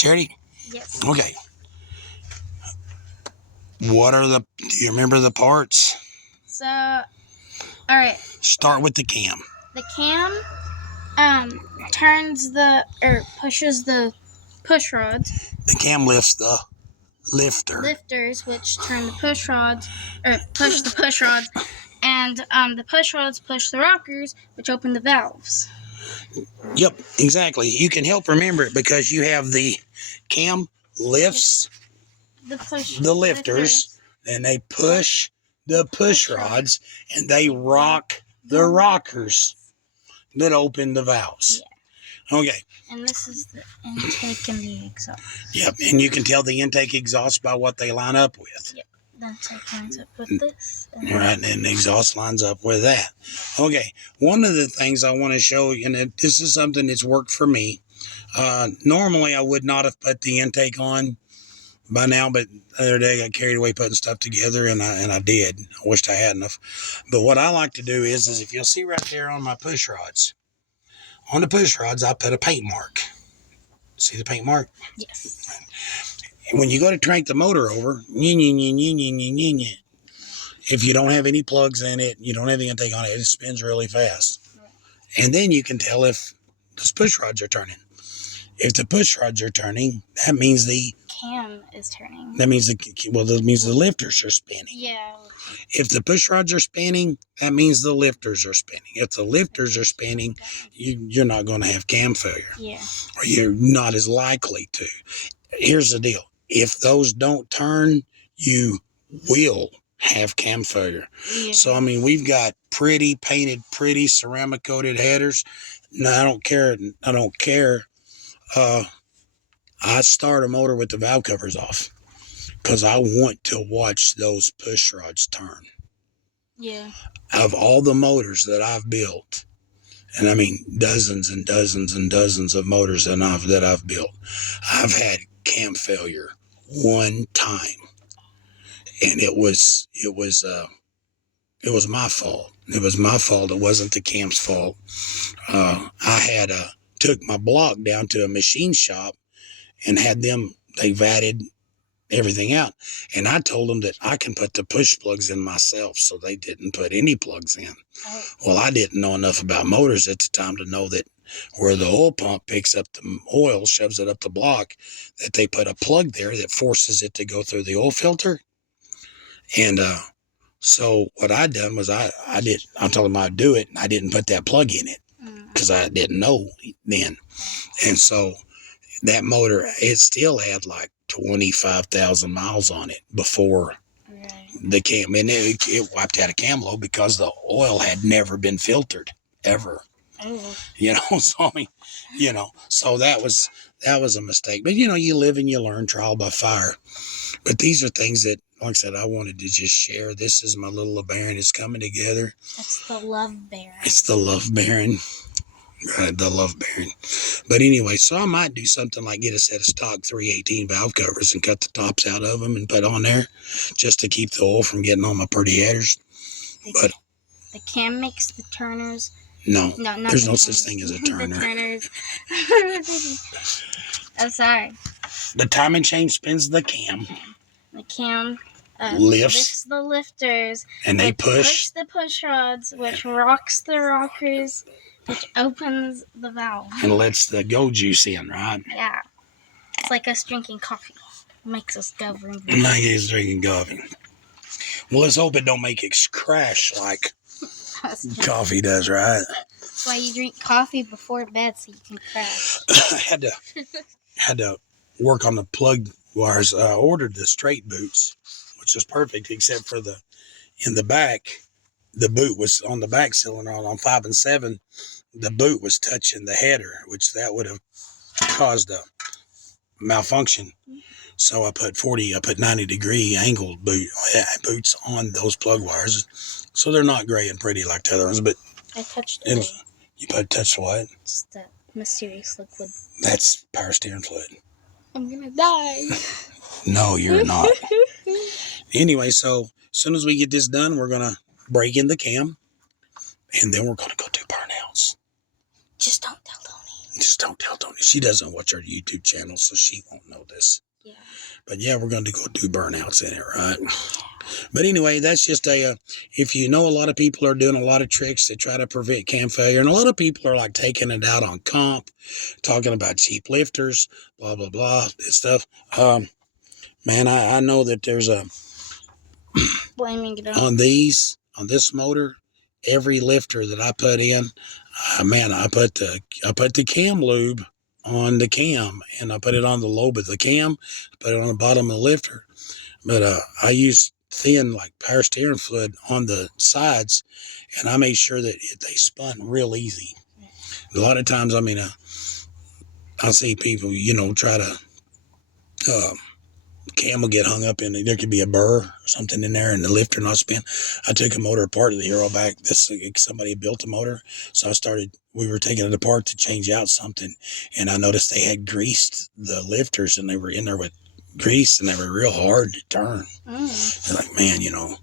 Charity? Yes. Okay. Do you remember the parts? So, all right. Start with the cam. The cam pushes the push rods. The cam lifts the lifters, which turn the push rods, or push the push rods, and the push rods push the rockers, which open the valves. Yep, exactly. You can help remember it because you have the cam lifts the lifters, and they push the push rods, and they rock the rockers that open the valves. Yeah. Okay. And this is the intake and the exhaust. Yep, and you can tell the intake exhaust by what they line up with. Yep, the intake lines up with this. Right, and the exhaust lines up with that. Okay, one of the things I want to show you, and this is something that's worked for me. Normally, I would not have put the intake on by now, but the other day I got carried away putting stuff together, and I did. I wished I hadn't have. But what I like to do is if you'll see right there on my push rods, on the push rods, I put a paint mark. See the paint mark? Yes. When you go to crank the motor over, if you don't have any plugs in it, you don't have the intake on it, it spins really fast. And then you can tell if those push rods are turning. If the push rods are turning, that means the cam is turning. That means the lifters are spinning. Yeah. If the push rods are spinning, that means the lifters are spinning. If the lifters are spinning, you're not going to have cam failure. Yeah. Or you're not as likely to. Here's the deal. If those don't turn, you will have cam failure. Yeah. So, I mean, we've got pretty ceramic coated headers. No, I don't care. I start a motor with the valve covers off because I want to watch those push rods turn. Yeah. Of all the motors that I've built, and I mean dozens and dozens and dozens of motors that I've built, I've had cam failure one time, and it was my fault. It was my fault. It wasn't the cam's fault. I took my block down to a machine shop and had them, they vatted everything out. And I told them that I can put the push plugs in myself, so they didn't put any plugs in. Oh. Well, I didn't know enough about motors at the time to know that where the oil pump picks up the oil, shoves it up the block, that they put a plug there that forces it to go through the oil filter. And so what I done was I told them I'd do it, and I didn't put that plug in it because I didn't know then. And so that motor, it still had like 25,000 miles on it before the cam, and it wiped out a cam load because the oil had never been filtered ever. Oh. So I mean, so that was a mistake. But you live and you learn, trial by fire. But these are things that, like I said, I wanted to just share. This is my little LeBaron. It's coming together. That's the Love Baron. It's the Love Baron. The Love Baron. But anyway, so I might do something like get a set of stock 318 valve covers and cut the tops out of them and put on there just to keep the oil from getting on my pretty headers. But the cam makes the turners. No, there's no such thing as a turner. The turners. I'm sorry. The timing chain spins the cam. The cam lifts the lifters. And they push the push rods, which rocks the rockers, which opens the valve. And lets the go juice in, right? Yeah. It's like us drinking coffee. It makes us go vroom. Like us drinking coffee. Well, let's hope it don't make it crash like coffee does, right? That's why you drink coffee before bed, so you can crash. I had to work on the plug wires. I ordered the straight boots, which is perfect, except for in the back. The boot was on the back cylinder on 5 and 7. The boot was touching the header, which that would have caused a malfunction. So I put 90-degree angled boots on those plug wires. So they're not gray and pretty like the other ones, but I touched it. You touched what? Just that mysterious liquid. That's power steering fluid. I'm gonna die. No, you're not. Anyway, so as soon as we get this done, we're gonna break in the cam, and then we're gonna go do burnouts. Just don't tell Tony. Just don't tell Tony. She doesn't watch our YouTube channel, so she won't know this. Yeah. But yeah, we're going to go do burnouts in it, right? But anyway, that's just if you know, a lot of people are doing a lot of tricks to try to prevent cam failure. And a lot of people are like taking it out on comp, talking about cheap lifters, blah, blah, blah, this stuff. Man, I know that there's blaming it on this motor, every lifter that I put in, man, I put the cam lube on the cam, and I put it on the lobe of the cam, put it on the bottom of the lifter. But I used thin, like, power steering fluid on the sides, and I made sure that they spun real easy. A lot of times, I mean, I see people, try to cam will get hung up in it. There could be a burr or something in there and the lifter not spin. I took a motor apart of the aero back. Somebody built a motor, so we were taking it apart to change out something, and I noticed they had greased the lifters, and they were in there with grease, and they were real hard to turn. And like, man, and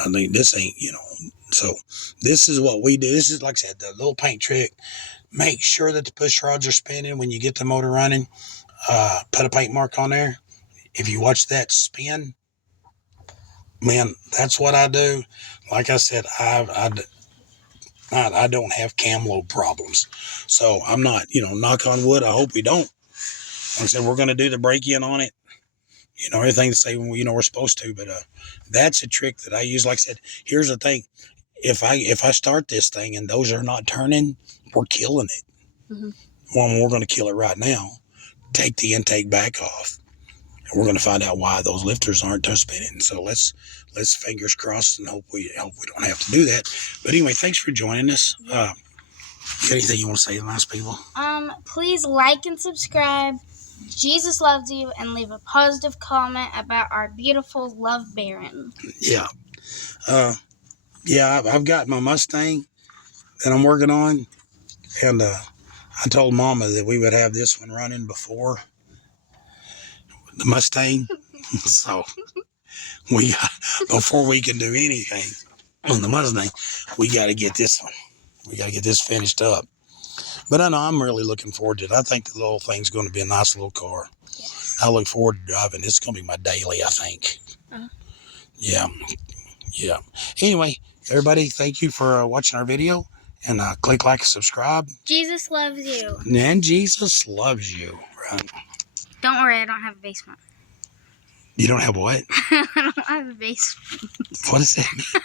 I think this ain't, so this is what we do. This is, like I said, the little paint trick. Make sure that the push rods are spinning when you get the motor running. Put a paint mark on there. If you watch that spin, man, that's what I do. Like I said, I don't have cam lobe problems. So I'm not, knock on wood, I hope we don't. Like I said, we're going to do the break-in on it. Everything to say, we're supposed to. But that's a trick that I use. Like I said, here's the thing. If I start this thing and those are not turning, we're killing it. Mm-hmm. Well, we're going to kill it right now. Take the intake back off. We're going to find out why those lifters aren't spinning. So let's fingers crossed and hope we don't have to do that. But anyway, thanks for joining us. You got anything you want to say to the nice people? Please like and subscribe. Jesus loves you, and leave a positive comment about our beautiful LeBaron. Yeah. I've got my Mustang that I'm working on, and I told Mama that we would have this one running before the Mustang. So before we can do anything on the Mustang, we got to get this one. We got to get this finished up. But I know I'm really looking forward to it. I think the little thing's going to be a nice little car. Yes. I look forward to driving. It's going to be my daily, I think. Yeah. Anyway, everybody, thank you for watching our video. And click like and subscribe. Jesus loves you. And Jesus loves you. Right? Don't worry, I don't have a basement. You don't have what? I don't have a basement. What does that mean?